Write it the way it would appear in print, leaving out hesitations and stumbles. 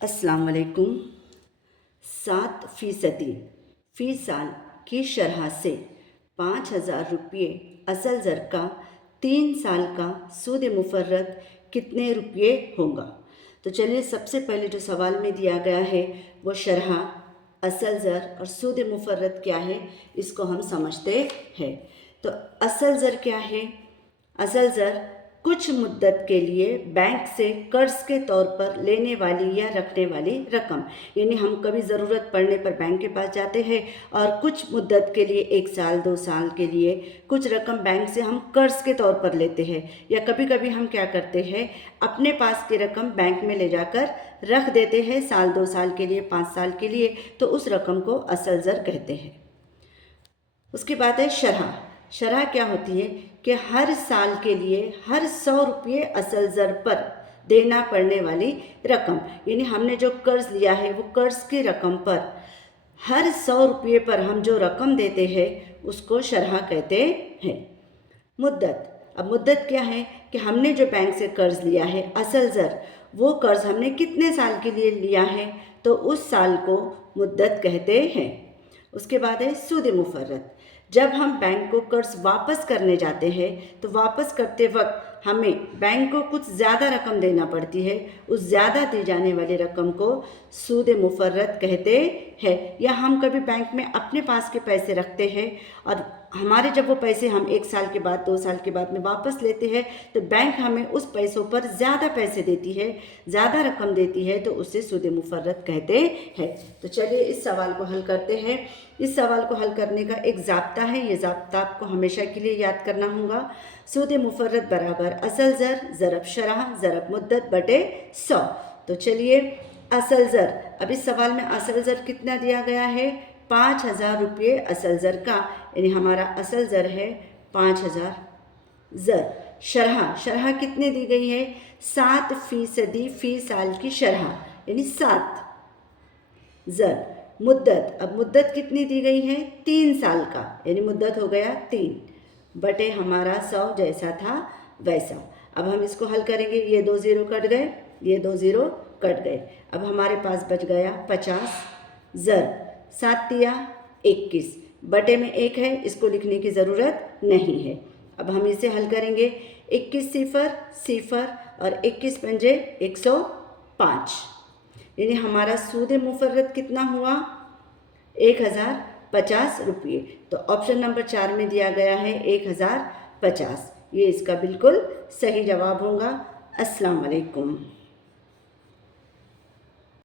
अस्सलाम वालेकुम। 7% फ़ी साल की शरह से 5,000 रुपये असल ज़र का 3 साल का सूद मुफ़र्रत कितने रुपये होगा। तो चलिए सबसे पहले जो सवाल में दिया गया है वो शरह, असल ज़र और सूद मुफ़र्रत क्या है इसको हम समझते हैं। तो असल ज़र क्या है? असल ज़र कुछ मुद्दत के लिए बैंक से कर्ज के तौर पर लेने वाली या रखने वाली रकम, यानी हम कभी ज़रूरत पड़ने पर बैंक के पास जाते हैं और कुछ मुद्दत के लिए 1 साल 2 साल के लिए कुछ रकम बैंक से हम कर्ज के तौर पर लेते हैं, या कभी कभी हम क्या करते हैं अपने पास की रकम बैंक में ले जाकर रख देते हैं साल 2 साल के लिए 5 साल के लिए, तो उस रकम को असल ज़र कहते हैं। उसके बाद है शरह। शरह क्या होती है कि हर साल के लिए हर 100 रुपये असल ज़र पर देना पड़ने वाली रकम, यानी हमने जो कर्ज लिया है वो कर्ज की रकम पर हर 100 रुपये पर हम जो रकम देते हैं उसको शरह कहते हैं। मुद्दत। अब मुद्दत क्या है कि हमने जो बैंक से कर्ज लिया है असल ज़र, वो कर्ज हमने कितने साल के लिए लिया है तो उस साल को मुद्दत कहते हैं। उसके बाद है सूद मुफ़र्रत। जब हम बैंक को कर्ज वापस करने जाते हैं तो वापस करते वक्त हमें बैंक को कुछ ज़्यादा रकम देना पड़ती है, उस ज़्यादा दी जाने वाली रकम को सूद मुफ़र्रत कहते हैं। या हम कभी बैंक में अपने पास के पैसे रखते हैं और हमारे जब वो पैसे हम 1 साल के बाद 2 साल के बाद में वापस लेते हैं तो बैंक हमें उस पैसों पर ज़्यादा पैसे देती है, ज़्यादा रकम देती है, तो उसे सूद मुफ़र्रत कहते हैं। तो चलिए इस सवाल को हल करते हैं। इस सवाल को हल करने का एक ज़ाब्ता है, ये ज़ाब्ता आपको हमेशा के लिए याद करना होगा। सूद मुफ़र्रत बराबर असल ज़र ज़रब शरह ज़रब मुद्दत बटे 100। तो चलिए असल ज़र, अब इस सवाल में असल ज़र कितना दिया गया है? 5,000 रुपये असल ज़र का, यानी हमारा असल ज़र है 5,000 ज़र। शरह, शरह कितने दी गई है? 7% फ़ी साल की शरह, यानी 7 ज़र। मुद्दत, अब मुद्दत कितनी दी गई है? 3 साल का, यानी मुद्दत हो गया 3 बटे हमारा 100 जैसा था वैसा। अब हम इसको हल करेंगे, ये 2 ज़ीरो कट गए, ये 2 ज़ीरो कट गए। अब हमारे पास बच गया 50 ज़र। 7 दिया 21 बटे में 1 है, इसको लिखने की ज़रूरत नहीं है। अब हम इसे हल करेंगे, 21 सिफर सिफर और 21 पंजे 105, यानी हमारा सूद मुफ़र्रत कितना हुआ? 1,050 रुपये। तो ऑप्शन नंबर 4 में दिया गया है 1,050, ये इसका बिल्कुल सही जवाब होगा। अस्सलाम वालेकुम।